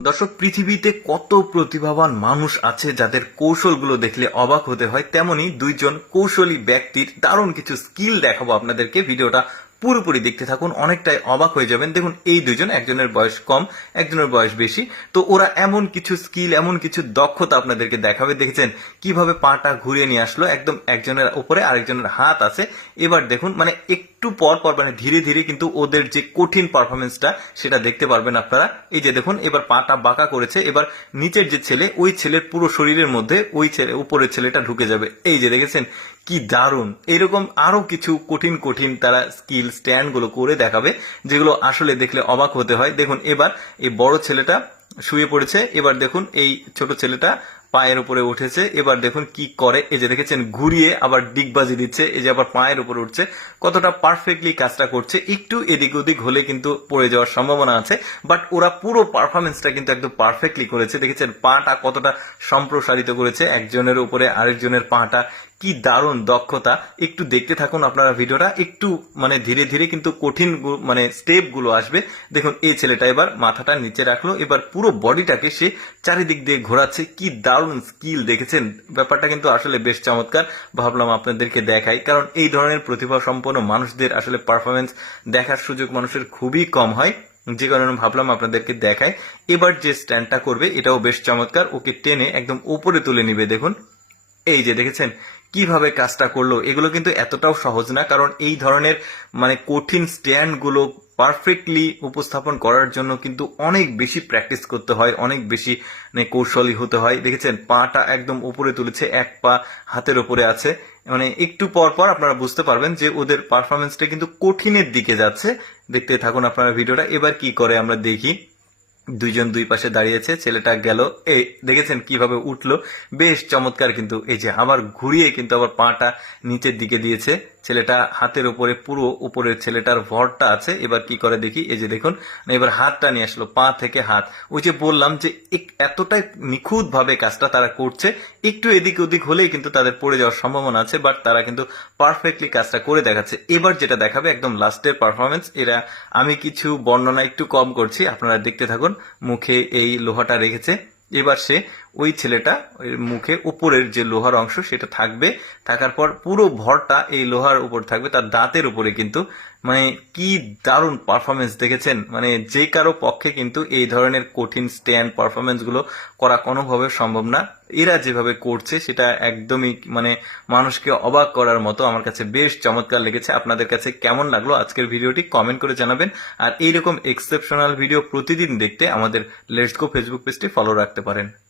দর্শক, পৃথিবীতে কত প্রতিভাবান মানুষ আছে যাদের কৌশলগুলো দেখলে অবাক হতে হয়, তেমনি দুইজন কৌশলী ব্যক্তির দারুণ কিছু স্কিল দেখাবো আপনাদেরকে ভিডিওটা পুরোপুরি দেখতে থাকুন, অনেকটাই অবাক হয়ে যাবেন। দেখুন, এই দুজন একজনের বয়স কম, একজনের বয়স বেশি। তো ওরা এমন কিছু স্কিল এমন কিছু দক্ষতা আপনাদেরকে দেখাবে। দেখেছেন, কীভাবে পাটা ঘুরিয়ে নিয়ে আসলো। একদম একজনের উপরে আরেকজনের হাত আছে। এবার দেখুন মানে একটু পর পর মানে ধীরে ধীরে কিন্তু ওদের যে কঠিন পারফরমেন্সটা সেটা দেখতে পারবেন আপনারা। এই যে দেখুন, এবার পাটা বাঁকা করেছে। এবার নিচের যে ছেলে, ওই ছেলের পুরো শরীরের মধ্যে ওই ছেলে, উপরের ছেলেটা ঢুকে যাবে। এই যে দেখেছেন কি দারুণ। এরকম আরও কিছু কঠিন কঠিন তারা স্কিল স্ট্যান্ডগুলো করে দেখাবে, যেগুলো আসলে দেখলে অবাক হতে হয়। দেখুন, এবার এই বড় ছেলেটা শুয়ে পড়েছে। এবার দেখুন, এই ছোট ছেলেটা পায়ের উপরে উঠেছে। এবার দেখুন, কি করে। এই যে দেখেছেন, ঘুরিয়ে আবার ডিগবাজি দিচ্ছে। এই যে আবার পায়ের উপরে উঠছে। কতটা পারফেক্টলি কাজটা করছে। একটু এদিক ওদিক হলে কিন্তু পড়ে যাওয়ার সম্ভাবনা আছে। বাট ওরা পুরো পারফরমেন্সটা কিন্তু একদম পারফেক্টলি করেছে। দেখেছেন, পাটা কতটা সম্প্রসারিত করেছে। একজনের উপরে আরেকজনের পাটা কি দারুণ দক্ষতা। একটু দেখতে থাকুন আপনারা ভিডিওটা। একটু মানে ধীরে ধীরে কিন্তু কঠিন মানে স্টেপগুলো আসবে। দেখুন, এই ছেলেটা এবার মাথাটা নিচে রাখল। এবার পুরো বডিটাকে সে চারিদিক দিয়ে ঘোরাচ্ছে। কি দারুণ স্কিল দেখেছেন? ব্যাপারটা কিন্তু আসলে বেশ চমৎকার। ভাবলাম আপনাদেরকে দেখাই। কারণ এই ধরনের প্রতিভা সম্পন্ন মানুষদের আসলে পারফরমেন্স দেখার সুযোগ মানুষের খুবই কম হয়। যে কারণে ভাবলাম আপনাদেরকে দেখায় এবার যে স্ট্যান্ডটা করবে, এটাও বেশ চমৎকার। ওকে টেনে একদম উপরে তুলে নিবে, দেখুন। এই যে দেখেছেন, কীভাবে কাজটা করল, এগুলো কিন্তু এতটাও সহজ না, কারণ এই ধরনের মানে কঠিন স্ট্যান্ডগুলো পারফেক্টলি উপস্থাপন করার জন্য কিন্তু অনেক বেশি প্র্যাকটিস করতে হয়, অনেক বেশি মানে কৌশলী হতে হয়। দেখেছেন, পাটা একদম উপরে তুলেছে, এক পা হাতের উপরে আছে। মানে একটু পর পর আপনারা বুঝতে পারবেন যে ওদের পারফরমেন্সটা কিন্তু কঠিনের দিকে যাচ্ছে। দেখতে থাকুন আপনারা ভিডিওটা। এবার কি করে আমরা দেখি। দুইজন দুই পাশে দাঁড়িয়েছে, ছেলেটা গেল। এ, দেখেছেন কীভাবে উঠল? বেশ চমৎকার কিন্তু। এই যে আবার ঘুরিয়ে কিন্তু আবার পাটা নিচের দিকে দিয়েছে। ছেলেটা হাতের উপরে, পুরো উপরের ছেলেটার ভরটা আছে। এবার কি করে দেখি? এই যে দেখুন এবার হাতটা নিয়ে আসলো, পা থেকে হাত। ওই যে বললাম যে এতটাই নিখুঁত ভাবে কাজটা তারা করছে, একটু এদিক ওদিক হলেই কিন্তু তাদের পড়ে যাওয়ার সম্ভাবনা আছে বাট তারা কিন্তু পারফেক্টলি কাজটা করে দেখাচ্ছে। এবার যেটা দেখাবে একদম লাস্টের পারফরমেন্স এরা, আমি কিছু বর্ণনা একটু কম করছি, আপনারা দেখতে থাকুন, মুখে এই লোহাটা রেখেছে। এবার সে ওই ছেলেটা, ওই মুখে উপরের যে লোহার অংশ সেটা থাকবে। থাকার পর পুরো ভরটা এই লোহার উপর থাকবে, তার দাঁতের উপরে কিন্তু। মানে কি দারুণ পারফরমেন্স দেখেছেন? মানে যে কারও পক্ষে কিন্তু এই ধরনের কঠিন স্ট্যান্ড পারফরমেন্সগুলো করা কোনোভাবে সম্ভব না। এরা যেভাবে করছে, সেটা একদমই মানে মানুষকে অবাক করার মতো আমার কাছে বেশ চমৎকার লেগেছে। আপনাদের কাছে কেমন লাগল আজকের ভিডিওটি কমেন্ট করে জানাবেন। আর এইরকম এক্সেপশনাল ভিডিও প্রতিদিন দেখতে আমাদের লেটস ফেসবুক পেজটি ফলো রাখতে পারেন।